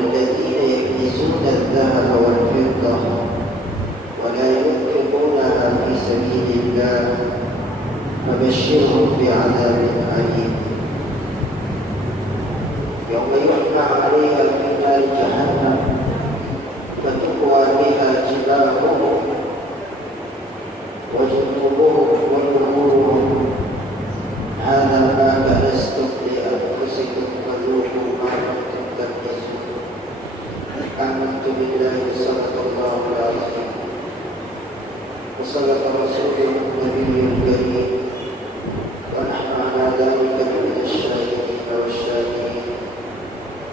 والذين يكنزون الذهب والفضة ولا ينفقونها في سبيل الله فبشرهم بعذاب أليم يوم يحمى عليها في نار جهنم فتقوى بها جباههم وجنوبهم وظهورهم هذا ما كنزتم لأنفسكم فذوقوا ما كنتم تكنزون آمنت بالله صدق الله العظيم وصدق رسوله النبي الكريم ونحن على ذلك من الشاهدين والشاكرين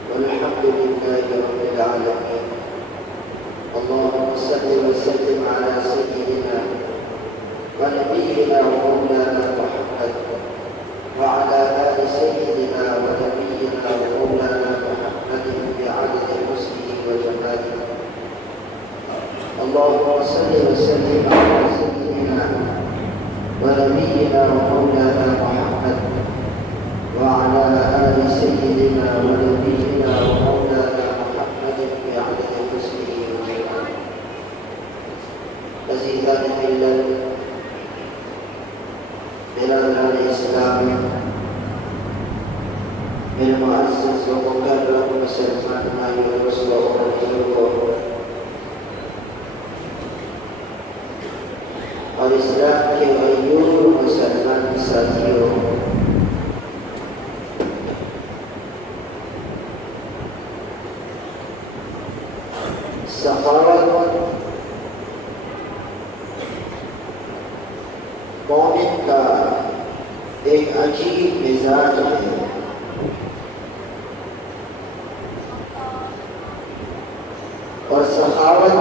والحمد لله رب العالمين. اللهم صل وسلم على سيدنا ونبينا ومولانا محمد وعلى آل سيدنا ونبينا ومولانا محمد بعدد حسنه وجماله. اللهم صل وسلم على سيدنا ونبينا ومولانا محمد وعلى آل سيدنا ونبينا ومولانا محمد بعدد حسنه وجماله. عزيزان الملة برادران الإسلام بالمؤسس ومكرم مسلمان آل رسول الله اور اسلام کے غیور مسلمان ساتھیوں، سخاوت مومن کا ایک عجیب مزاج ہے. اور سخاوت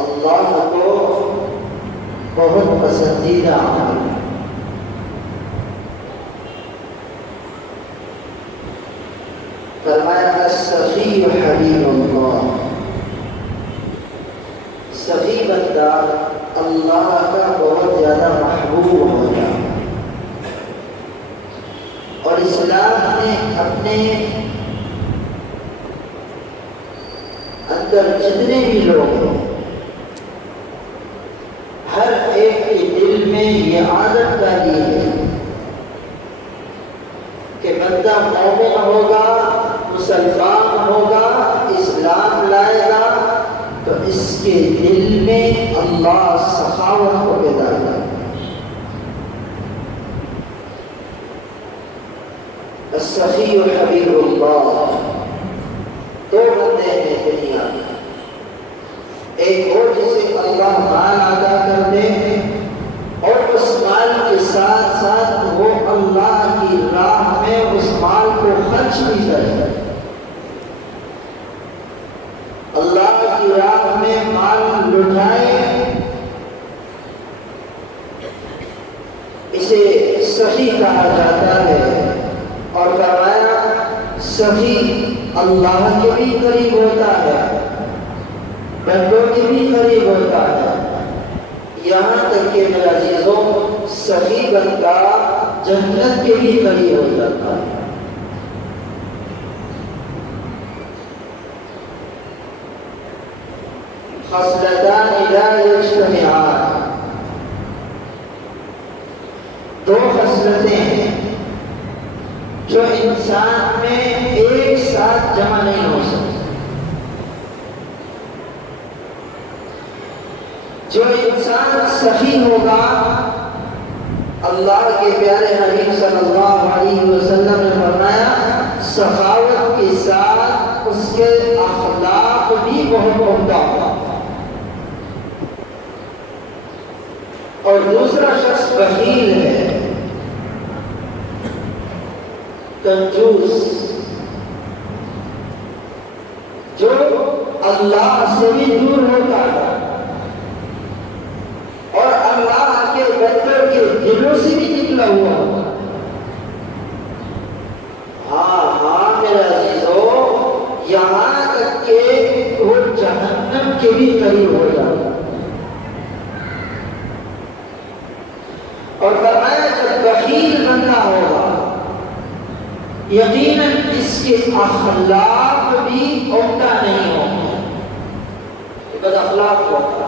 اللہ کو بہت پسندیدہ عمل ہے. فرمایا السخی حبیب اللہ، سخی بندہ اللہ کا بہت زیادہ محبوب ہوتا ہے. اور اسلام نے اپنے اندر جتنے بھی لوگ ہیں ہر ایک کے دل میں یہ عادت ڈالی ہے کہ بندہ مومن ہوگا، مسلمان ہوگا، اسلام لائے گا تو اس کے دل میں اللہ سخاوت کو پیدا کرے. السخی حبیب اللہ. دو بندے ہیں دنیا میں، ایک وہ جسے اللہ مال عطا کر دے اور اس مال کے ساتھ ساتھ وہ اللہ کی راہ میں اس مال کو خرچ بھی کرے. اللہ کی راہ میں مال لٹائے، اسے سخی کہا جاتا ہے. اور فرمایا سخی اللہ کے بھی قریب ہوتا ہے، بندوں کے بھی قریب ہوتا ہے. یہاں تک کہ میرے عزیزوں سخی بندہ جنت کے بھی قریب ہو جاتا ہے. خصلتان لا یجتمعان، دو خصلتیں ہیں جو انسان میں ایک ساتھ جمع نہیں ہو سکتی. جو انسان سخی ہوگا، اللہ کے پیارے حبیب صلی اللہ علیہ وسلم نے فرمایا سخاوت کے ساتھ اس کے اخلاق بھی بہت عمدہ ہوگا. اور دوسرا شخص بخیل ہے، کنجوس، جو اللہ سے بھی دور ہوتا ہے اور اللہ کے بندوں کے دلوں سے بھی نکلا ہوا ہوتا ہے. ہاں میرے عزیزو، یہاں تک کہ وہ جہنم کے بھی قریب ہو جاتا ہے. اور فرمایا جب بخیل بندہ ہوگا یقیناً اس کے اخلاق بھی عمدہ نہیں ہوں گے، بد اخلاق ہوگا۔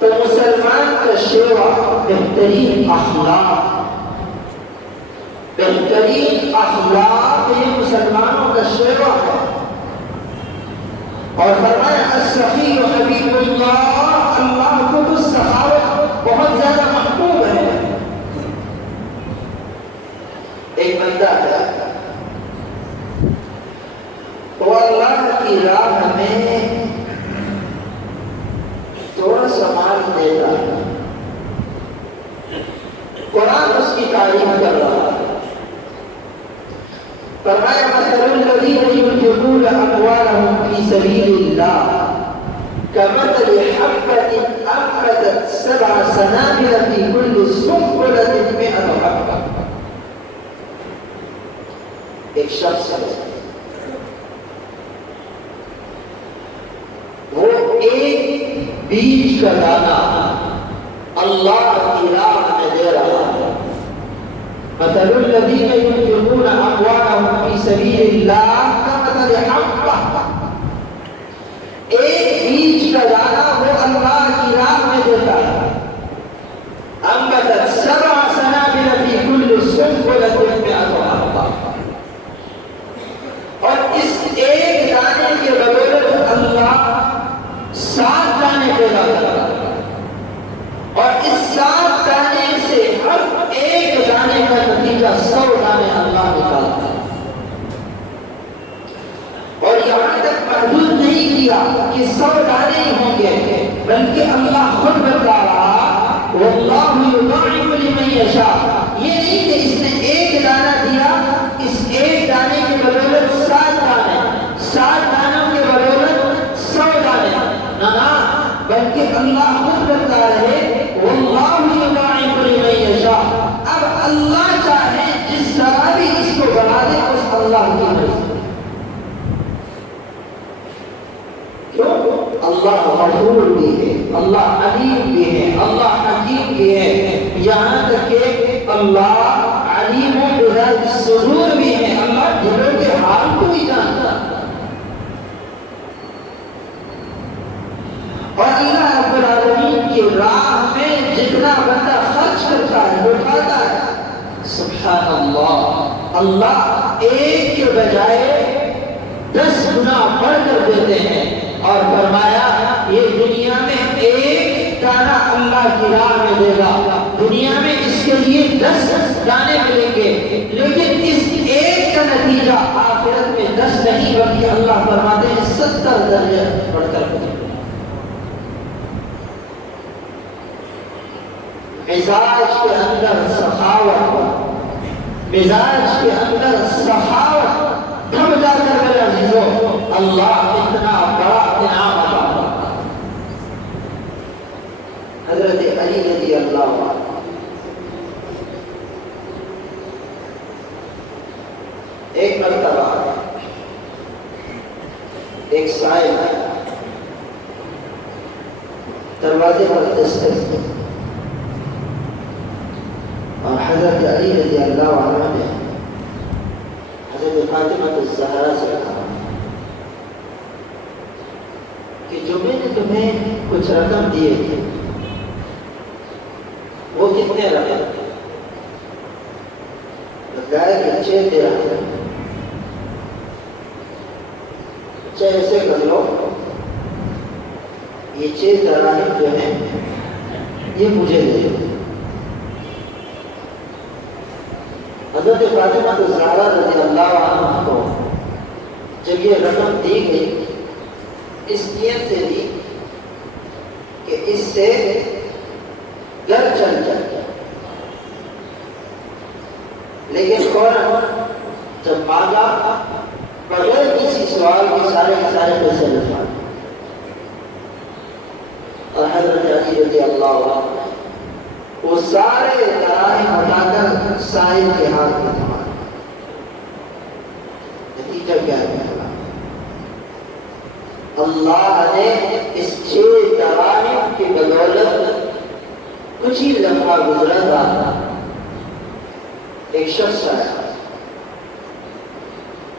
تو مسلمان کا شیوا بہترین اخلاق، بہترین اخلاق یہ مسلمانوں کا شیوا ہے۔ اور فرمایا السخی حبیب اللہ، اللہ کو تو سخاوت بہت زیادہ محبوب ہے۔ ایک بندہ ہے وہ اللہ کی راہ میں تھوڑا سا مال دیتا ہے، قرآن اس کی تعریف کر رہا ہے۔ فرمایا مثل الذین ينفقون اموالهم في سبيل الله كمثل حبة أنبتت 7 سنابل في كل سنبلة 100 حبة۔ ایک شخص ہے وہ ایک بیج کا دانہ اللہ کی راہ میں دے رہا ہے۔ مثل الذین ينفقون اموالهم في سبيل الله كمثل حبة، ایک بیج کا دانہ وہ اللہ کی راہ میں دیتا ہے، انبتت 7 سنابل في كل سنبلة 100 حبة، اور اس ایک دانے کے بدولت اللہ 7 دانے پیدا کرتا ہے، اور اس 7 دانے سے ہر ایک دانے کا نتیجہ 100 دانے اللہ نکالتا ہے۔ اور یہاں تک محدود نہیں کیا کہ 100 دانے ہی ہوں گے، بلکہ اللہ خود بتا رہا واللہ یضاعف لمن یشاء، یہ نہیں کہ اس نے ایک دانہ دیا، اس ایک دانے کے بدولت 7 دانے، 7 دانوں کے بدولت 100 دانے، نہ بلکہ اللہ خود بتا رہے واللہ یضاعف لمن یشاء۔ اب اللہ چاہے جس طرح بھی اس کو بنا دے اس اللہ کی مرضی، کیوں؟ اللہ غفور بھی ہے، اللہ علیم بھی ہے، اللہ حکیم بھی ہے، یہاں تک کہ اللہ علیم بذات الصدور بھی ہے، اللہ دلوں کے حال کو بھی جانتا ہے۔ اور اللہ رب العالمین کی راہ میں جتنا بندہ خرچ کرتا ہے اٹھاتا ہے، سبحان اللہ، اللہ ایک کے بجائے 10 گنا بڑھ کر دیتے ہیں۔ اور فرمایا یہ دنیا میں ایک دانہ اللہ کی راہ میں دے گا، دنیا میں اس کے لیے 10 دانے ملیں گے، لیکن اس ایک کا نتیجہ آخرت میں 10 نہیں بلکہ اللہ فرماتے ہیں 70 درجے بڑھ کر ملیں گے۔ مزاج کے اندر سخاوت، مزاج کے اندر سخاوت، تب جا کر میرے عزیزوں اللہ اتنا بڑا انعام عطا کرتا ہے۔ حضرت علی رضی اللہ عنہ ایک مرتبہ ایک سائل دروازے پر دستک کی اور حضرت علی رضی اللہ عنہ نے حضرت فاطمہ الزہرا سے کہا کہ جو میں نے تمہیں کچھ رقم دیے تھے وہ کتنے رقم؟ بتایا کہ 6 درہم۔ اچھا ایسے کر لو، یہ 6 دراہم جو ہیں یہ مجھے دے دو۔ حضرت فاطمہ الزہرا رضی اللہ عنہ کو جب یہ رقم دی گئی اس نیت سے دی کہ اس سے گھر چل جائے، لیکن فوراً جب مانگا بغیر کسی سوال کے سارے پیسے لٹا دیے۔ اور حضرت علی رضی اللہ عنہ وہ سارے دراہم ہٹا کر سائل کے ہاتھ میں تھما۔ نتیجہ کیا نکلا؟ اللہ نے اس 6 دراہم کی بدولت کچھ ہی لمحہ گزرا تھا ایک شخص آیا.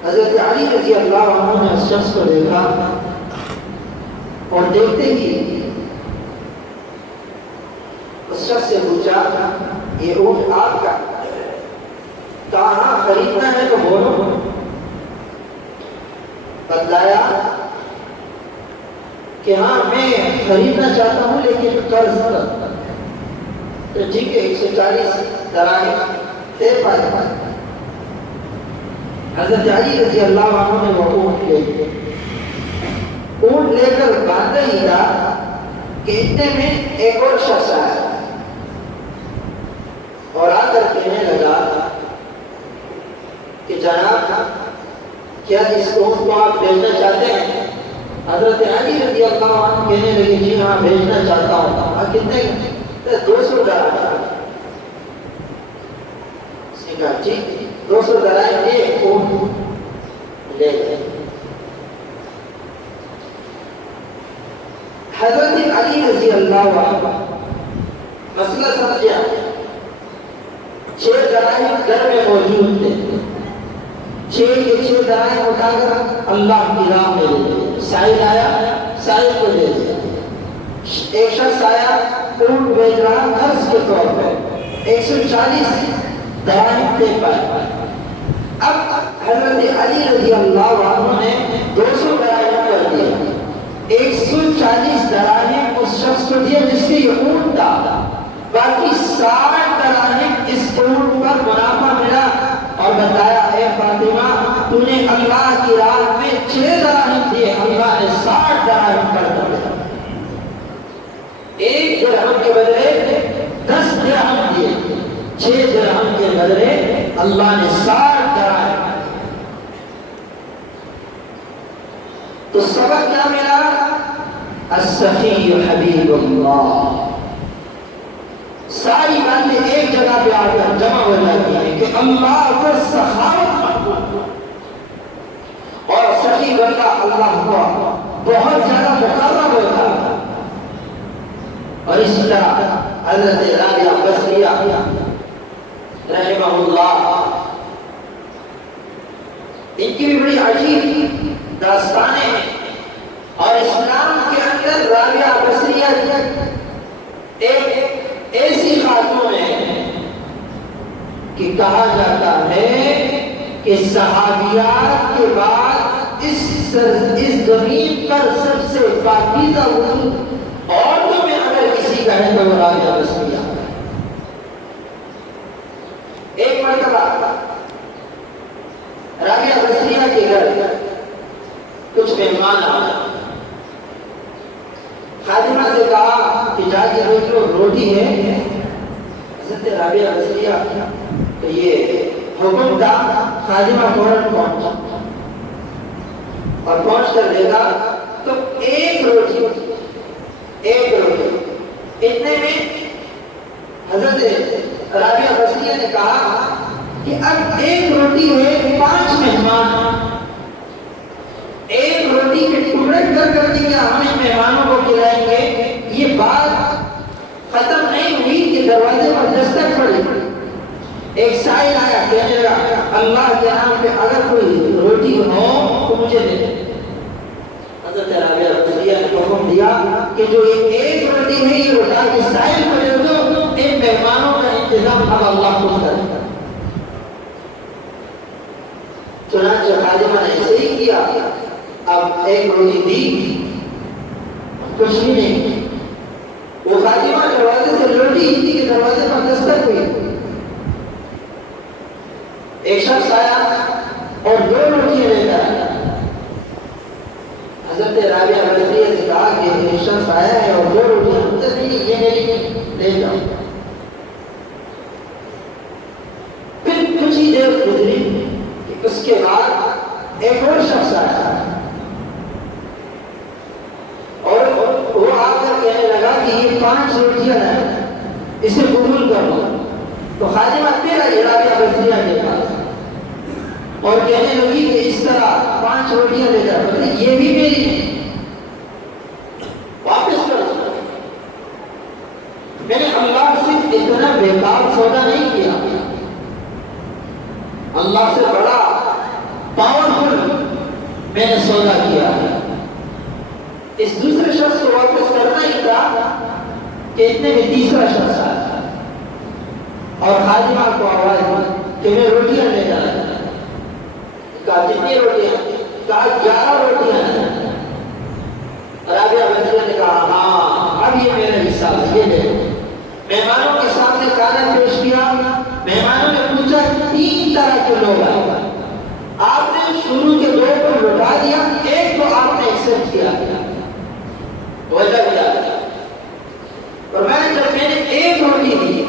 حضرت علی رضی اللہ عنہ نے اس شخص کو دیکھا اور دیکھتے ہی اس شخص سے پوچھا یہ اونٹ آپ کا؟ کہاں خریدنا ہے تو بولو. بتلایا کہ ہاں میں خریدنا چاہتا ہوں لیکن قرض پر. تو ٹھیک ہے 140 دراہم دے پائے. حضرت علی رضی اللہ عنہ نے وہ اونٹ لے لیے. اونٹ لے کر باندھا ہی تھا کہ اتنے میں ایک اور شخص آیا اور آ کر کہنے لگا کہ جناب کیا اس اونٹ کو آپ بھیجنا چاہتے ہیں؟ حضرت علی رضی اللہ عنہ کہنے لگے جی ہاں بھیجنا چاہتا ہوں. کتنے؟ 200 دراہم. اس نے کہا ٹھیک 200 دراہم لے اونٹ لے گئے. حضرت علی رضی اللہ عنہ مسئلہ سمجھا. 6 دراہم گھر میں موجود تھے. 6 دراہم اٹھا کر اللہ کی راہ میں لے گئے. سائل آیا, سائل کو دے دیا. ایک شخص آیا اونٹ بیچ رہا قرض کے طور پر 140 دراہم دے پائے. اب حضرت علی رضی اللہ عنہ نے 200 دراہم کر دیا. 140 دراہم اس شخص کو دیا جس کے یہ اونٹ تھا. باقی 60 دراہم اس اونٹ پر منافع ملا اور بتایا اے فاطمہ تو نے اللہ کی راہ میں 6 دراہم دیے, اللہ نے 60 دراہم کر دیا. 1 درہم کے بدلے 10 درہم دیے. 6 درہم کے بدلے اللہ نے 60 دراہم. تو سبق کیا ملا؟ السخی حبیب اللہ. ساری باتیں ایک جگہ پہ آ کر جمع ہو جاتی ہیں کہ اللہ کو سخاوت محبوب اور سخی بندہ اللہ کو بہت زیادہ مقرب ہوتا ہے. اور اسی طرح حضرت رابعہ بصریہ رحمہ اللہ ان کی بھی بڑی عجیب داستانیں ہیں. اور اسلام کے اندر رابعہ بصریہ ایک ایسی خاتون ہے کہ کہا جاتا ہے کہ صحابیات کے بعد اس زمین پر سب سے پاکیزہ وجود عورتوں میں اگر کسی کا ہے تو وہ رابعہ بصریہ. ایک مرتبہ رابعہ بصریہ کے گھر کچھ مہمان آئے. خادمہ سے کہا کہ جا کے روٹی ہے. حضرت رابعہ بصریہ تو یہ حکم تھا. خادمہ فوراً پہنچا اور پہنچ کر دیکھا تو ایک روٹی اتنے میں حضرت رابعہ بصریہ نے کہا کہ اب ایک روٹی ہے 5 مہمان, ایک روٹی کے ٹکڑے کر دیا ہم ان مہمانوں کو کھلائیں گے. یہ بات ختم نہیں ہوئی کہ دروازے پر دستک پڑی. ایک سائل آیا کہنے لگا اللہ کے نام پہ اگر کوئی روٹی ہو تو مجھے دے دے. حضرت رابعہ بصریہ نے حکم دیا کہ جو یہ ایک روٹی ہے یہ اٹھا کے سائل کو دے دو. ان مہمانوں کا انتظام اب اللہ کو کرے. چنانچہ خادمہ نے ایسے ہی کیا. اب ایک روٹی دی کچھ بھی نہیں. وہ خادمہ دروازے سے لوٹی ہی تھی کہ دروازے پر دستک ہوئی. ایک شخص آیا اور 2 روٹیاں لے کر آیا. حضرت رابعہ بصریہ سے کہا کہ ایک شخص آیا ہے اور 2 روٹیاں نہیں یہ میری لے جاؤ. پھر کچھ ہی دیر گزری کہ اس کے بعد ایک اور شخص آیا اور وہ آ کر کہنے لگا کہ یہ 5 روٹیاں ہیں اسے قبول کر لو. تو خادمہ پھر آئی رابعہ بصریہ کے پاس اور کہنے لگی کہ اس طرح 5 روٹیاں لے جا, یہ بھی میری نہیں, واپس کر دو. میں نے اللہ سے اتنا بیکار سودا نہیں کیا. اللہ سے بڑا پاورفل میں نے سودا کیا ہے۔ اس دوسرے شخص کو واپس کرنا ہی تھا کہ اتنے میں تیسرا شخص آیا اور خادمہ کو آواز دی کہ میں روٹیاں لے جانا چاہتا ہوں۔ کہا کتنی روٹیاں؟ کہا 11 روٹیاں ہیں۔ رابعہ بچہ نے کہا ہاں اب یہ میرا حصہ ہے، یہ لے لو۔ مہمانوں کے سامنے کھانا پیش کیا۔ مہمانوں نے پوچھا 3 طرح کے لوگ آئے، آپ نے شروع کے 2 کو لوٹا دیا، ایک کو آپ نے ایکسپٹ کیا۔ وجہ کیا؟ فرمایا جب میں نے 1 روٹی دی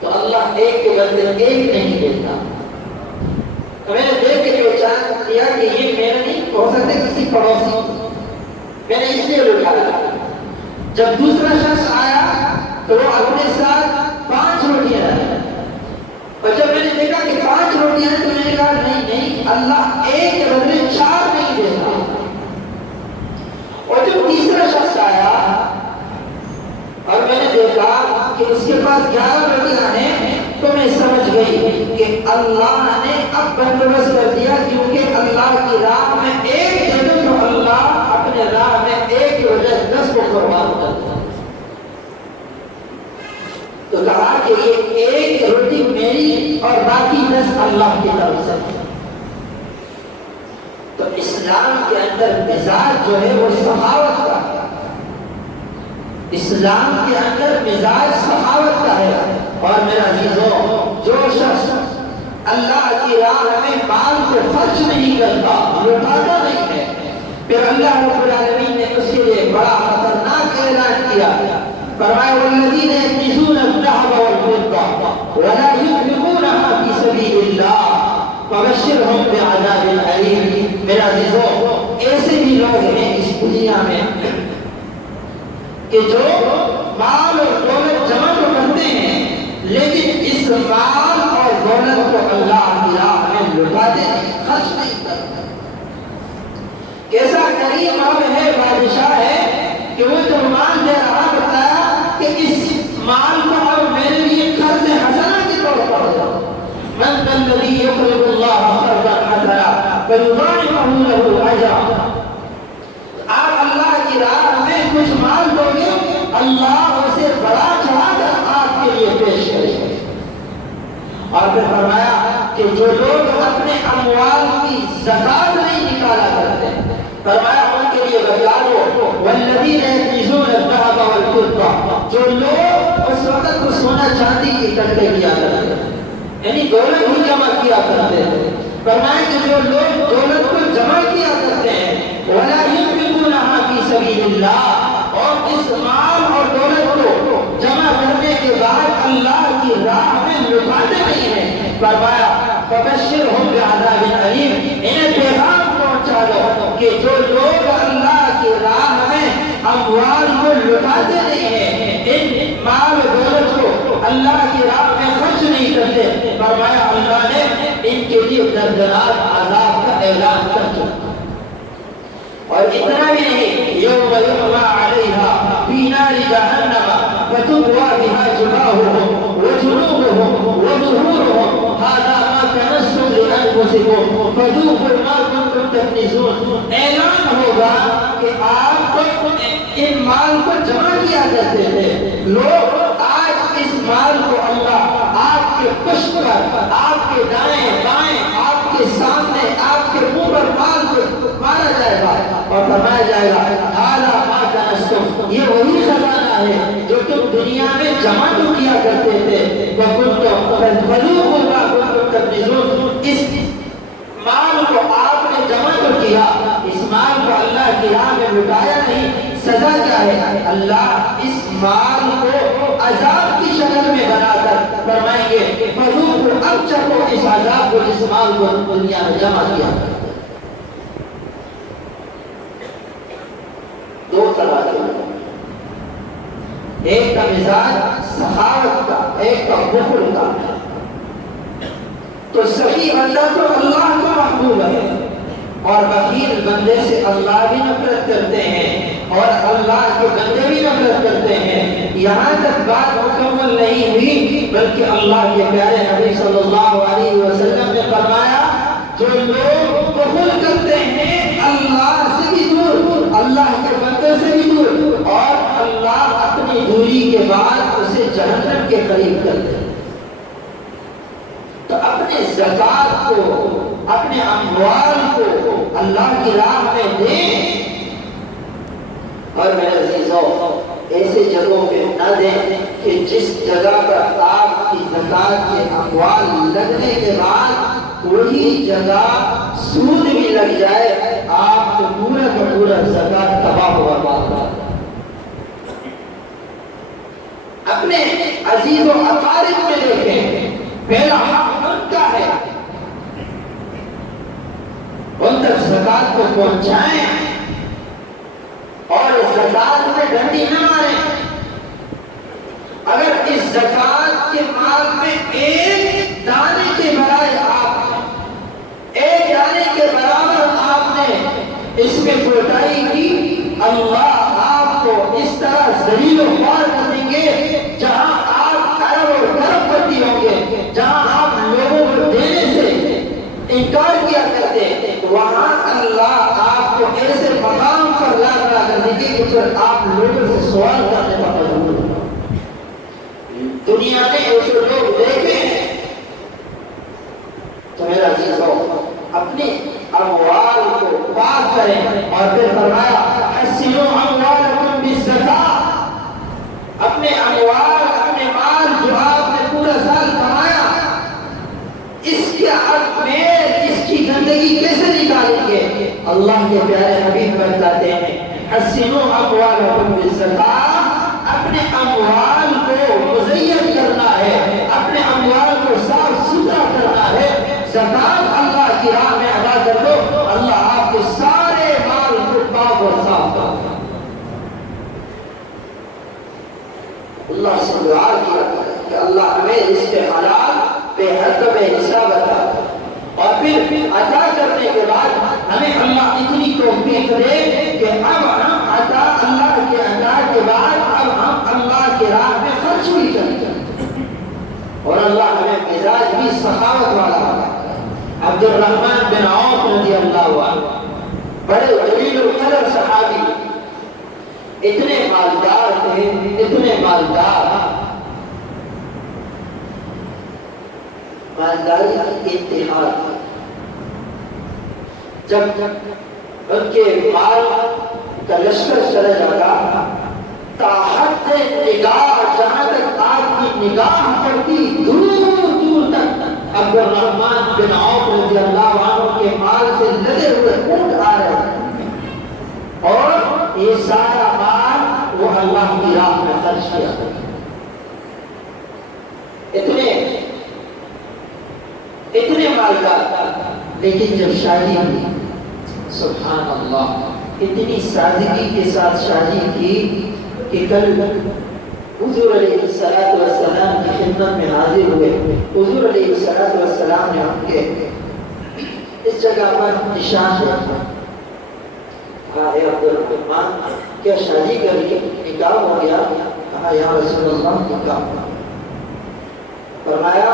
تو اللہ 1 کے بدلے 1 نہیں دیتا۔ تو میں نے دیکھ کے پہچان کیا کہ یہ میرا نہیں ہو سکتے کسی پڑوسی، میں نے اس لیے لوٹایا۔ جب دوسرا شخص آیا تو وہ اپنے ساتھ 5 روٹیاں لائے، اور جب میں نے دیکھا کہ 5 روٹیاں تو میں نے کہا نہیں اللہ 1 کے بدلے 4 نہیں دیتا۔ اور جب تیسرا شخص آیا اور میں نے دیکھا کہ اس کے پاس 11 روٹیاں ہیں تو میں سمجھ گئی کہ اللہ نے اب بندوبست کر دیا، کیونکہ اللہ کی راہ میں 1 دے دو تو اللہ اپنے راہ میں 1 کی وجہ 10 کو قربان کر دیا۔ تو کہا کہ یہ 1 روٹی میری اور باقی 10 اللہ کی طرف سے۔ تو اسلام کے اندر مزاج جو ہے وہ سخاوت کا ہے، اسلام کے اندر مزاج سخاوت کا ہے۔ اور میرا عزیزو، جو شخص اللہ کی راہ میں مال کو خرچ نہیں کرتا، لوٹاتا نہیں ہے، پھر اللہ رب العالمین نے اس کے لیے بڑا خطرناک اعلان کیا۔ فرمایا والذین یکنزون الذهب والفضة ولا ينفقونها في سبيل الله فبشرهم بعذاب أليم۔ میرا عزیزو، ایسے بھی لوگ ہیں اس دنیا میں کہ جو مال اور دولت جمع تو کرتے ہیں لیکن اس مال اور دولت کو اللہ کی راہ میں لٹاتے نہیں، خرچ نہیں کرتے۔ کیسا کریم اب ہے، بادشاہ ہے کہ وہ جو مال دے رہا بتایا کہ اس مال کو اب میرے لیے قرض حسنہ کے طور پر دو۔ من ذا الذی یقرض اللہ قرضا حسنا فیضاعفہ لہ اجرا۔ آپ اللہ کی راہ میں کچھ مال دو گے، اللہ اسے بڑا چڑھا کر آپ کے لیے پیش کرے گا۔ اور پھر فرمایا کہ جو لوگ اپنے اموال کی زکات نہیں نکالا کرتے، فرمایا ان کے لیے بتا دو والذین یکنزون الذهب والفضة، جو لوگ اس وقت کو سونا چاندی اکٹھے کیا کرتے یعنی دولت ہی جمع کیا کرتے ہیں، فرمایا کہ جو لوگ دولت کو جمع کیا کرتے ہیں ولا ينفقونها في سبيل الله، اور اس مال اور دولت کو جمع کرنے کے بعد اللہ کی راہ میں لٹاتے نہیں ہیں، فرمایا فبشرهم بعذاب أليم، انہیں پیغام پہنچا دو کہ جو لوگ اللہ کی راہ میں اموال کو لٹاتے نہیں ہیں، ان مال و دولت کو اللہ کی راہ میں خرچ نہیں کرتے، فرمایا اللہ نے ان کے لیے دردناک عذاب کا اعلان کر چکا۔ اور اتنا بھی نہیں، یوم یحمى علیہا فی نار جہنم فتکوی بہا جباہہم وجنوبہم وظہورہم ھذا ما کنزتم لانفسکم فذوقوا ما کنتم تکنزون۔ اعلان ہوگا کہ آپ کو ان مال کو جمع کیا کرتے تھے لوگ، آج اس مال کو اللہ آپ کے پشت پر، آپ کے دائیں بائیں، آپ کے سامنے، آپ کے منہ پر مال کو مارا جائے گا اور فرمایا جائے گا ھذا ما کنزتم، یہ وہی خزانہ ہے جو تم دنیا میں جمع تو کیا کرتے تھے، فذوقوا ما کنتم تکنزون۔ اس مال کو آپ نے جمع تو کیا، اس مال کو اللہ کی راہ میں لٹایا نہیں، سزا کیا ہے؟ اللہ اس مال کو عذاب کی شکل میں بنا کر فرمائیں گے فذوقوا، اب چکھو اس عذاب کو جس مال کو دنیا میں جمع کیا۔ 2 طرح کے لوگ، ایک کا مزاج سخاوت کا، ایک کا بخل کا۔ تو صحیح بندہ تو اللہ کا محبوب ہے، اور بخیل بندے سے اللہ بھی نفرت کرتے ہیں اور اللہ کے بندے بھی نفرت کرتے ہیں۔ یہاں تک بات مکمل نہیں ہوئی، بلکہ اللہ کے پیارے نبی صلی اللہ علیہ وسلم نے فرمایا جو لوگ کفر کرتے ہیں اللہ سے بھی دور، اللہ کے بندے سے بھی دور، اور اللہ اپنی دوری کے بعد اسے جہنم کے قریب کرتے ہیں۔ تو اپنے زکات کو، اپنے اموال کو اللہ کی راہ میں دیں، اور میرے عزیزوں ایسے جگہوں پہ نہ دیں کہ جس جگہ پر آپ کی زکات کے اموال لگنے کے بعد وہی جگہ سود بھی لگ جائے، آپ کو پورا کا پورا زکات تباہ ہوا بات۔ اپنے عزیز و اقارب میں دیکھیں، پہلا حق ان کا ہے، ان تک زکات کو پہنچائیں اور زکات میں ڈنڈی نہ ماریں۔ اگر اس زکات کے مال میں ایک دانے کے برائے ایک دانے کے برابر آپ نے اس میں کوتاہی کی، اللہ آپ کو اس طرح ذلیل و خوار کر دیں گے، جہاں آپ ارب اور کرب پتی ہوں گے، جہاں آپ لوگوں کو دینے سے انکار کیا کرتے ہیں، وہاں اللہ آپ کو ایسے مقام پر لا کھڑا کر دیں گے کہ پھر آپ لوگوں سے سوال کرنے کا مجبور ہوں۔ دنیا میں ایسے لوگ دیکھیں تو میرا عزیزوں اپنے اموال کو پاک کریں، اور پھر فرمایا حسنوا اموالکم بالزکاۃ، اپنے اموال، اپنے مال جو آپ نے پورا سال کمایا، اس کے حق میں اس کی گندگی کیسے نکالیں گے؟ اللہ کے پیارے حبیب بتاتے ہیں حسنوا اموالکم بالزکاۃ، اپنے اموال کو مزین کرنا ہے، اپنے اموال کو صاف ستھرا کرنا ہے، زکات اللہ کی راہ میں ادا کر دو، اللہ آپ کے سارے مال کو پاک اور صاف کر دے۔ اللہ سے دعا کیا کہ اللہ ہمیں اس کے حلال بے حد بے حساب عطا، اور پھر عطا کرنے کے بعد ہمیں اللہ اتنی توفیق دے کہ اب ہم عطا اللہ کے عطا کے بعد اب ہم اللہ کی راہ میں خرچ بھی کریں، اور اللہ ہمیں مزاج بھی سخاوت والا ہوگا۔ عبد الرحمن بن عوف رضی اللہ عنہ بڑے جلیل القدر صحابی، اتنے مالدار تھے، اتنے مالداری کی انتہا تھی۔ جب ان کے مال کا لشکر چلا جاتا، تاحد نگاہ، جہاں تک آپ کی نگاہ پڑتی دور دور تک عبد الرحمن بن عوف رضی اللہ عنہ کے مال سے لگے ہوئے اونٹ آ رہے ہیں، اور یہ سارا مال وہ اللہ کی راہ میں خرچ کیا۔ اتنے مالدار، لیکن جب شادی ہوئی، سبحان اللہ، اتنی سادگی کے ساتھ شادی کی کہ کل حضور علیہ السلام کی خدمت میں حاضر ہوئے۔ حضور علیہ السلام نے ہم کے اس جگہ پر نشان رکھا، کہا اے عبد الرحمن کیا شادی کر کے نکاح ہو گیا؟ کہا یا رسول اللہ نکاح۔ فرمایا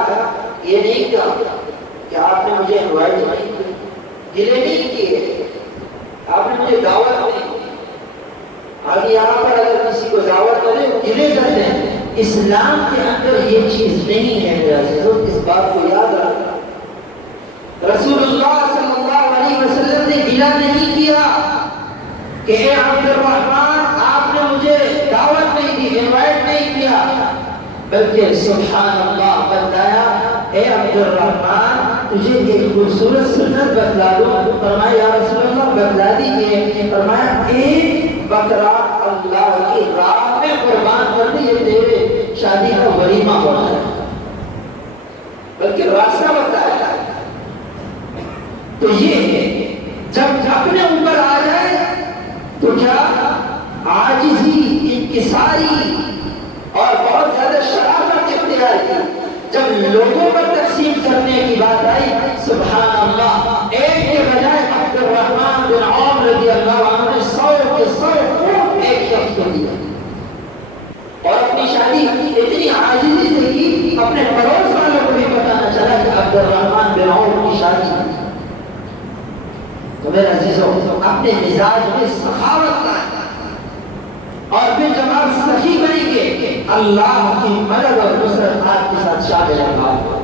یہ نہیں کہا کہ آپ نے مجھے انوائٹ نہیں کیا، گلے نہیں کیے، آپ نے مجھے دعوت نہیں دی۔ اب یہاں پر اگر کسی کو دعوت کرے گلے کرتے ہیں، اسلام کے اندر یہ چیز نہیں ہے میرے عزیزوں، اس بات کو یاد رکھنا۔ رسول اللہ صلی اللہ علیہ وسلم نے گلہ نہیں کیا کہ اے عبد الرحمن آپ نے مجھے دعوت نہیں دی، انوائٹ نہیں کیا، بلکہ سبحان اللہ بتایا اے عبد الرحمن تجھے ایک خوبصورت سنت بتلا دوں۔ فرمایا یا رسول اللہ بتلا دیجیے۔ فرمایا ایک بکرا اللہ کی راہ میں قربان کر دے، یہ تیرے شادی کا ولیمہ ہونا ہے، بلکہ راستہ بتایا۔ تو یہ جب اپنے اوپر آ جائے تو کیا عاجزی، انکساری اور بہت زیادہ شرافت اختیار کی۔ جب لوگوں پر تقسیم کرنے کی بات آئی، سبحان اللہ، ایک کے بجائے عبد الرحمن بن عوف رضی اللہ عنہ نے 100 کے 100 ایک شخص کو دیا، اور اپنی شادی اتنی عاجزی اپنے پڑوس والوں کو بھی پتہ نہ چلا کہ عبد الرحمن بن عوف کی شادی ہے۔ تو میرے عزیزوں، اپنے مزاج میں سخاوت لائیں، اور پھر جب آپ سخی بنیں گے اللہ کی مدد اور نصرت آپ کے ساتھ شامل ہوگا۔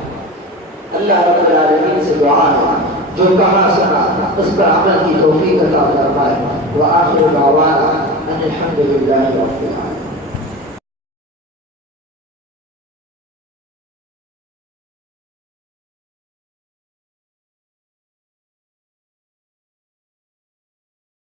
اللہ رب العالمین سے دعا ہے جو کہا سنا اس پر عمل کی توفیق عطا فرمائے۔ وآخر دعوانا ان الحمد للہ رب العالمین۔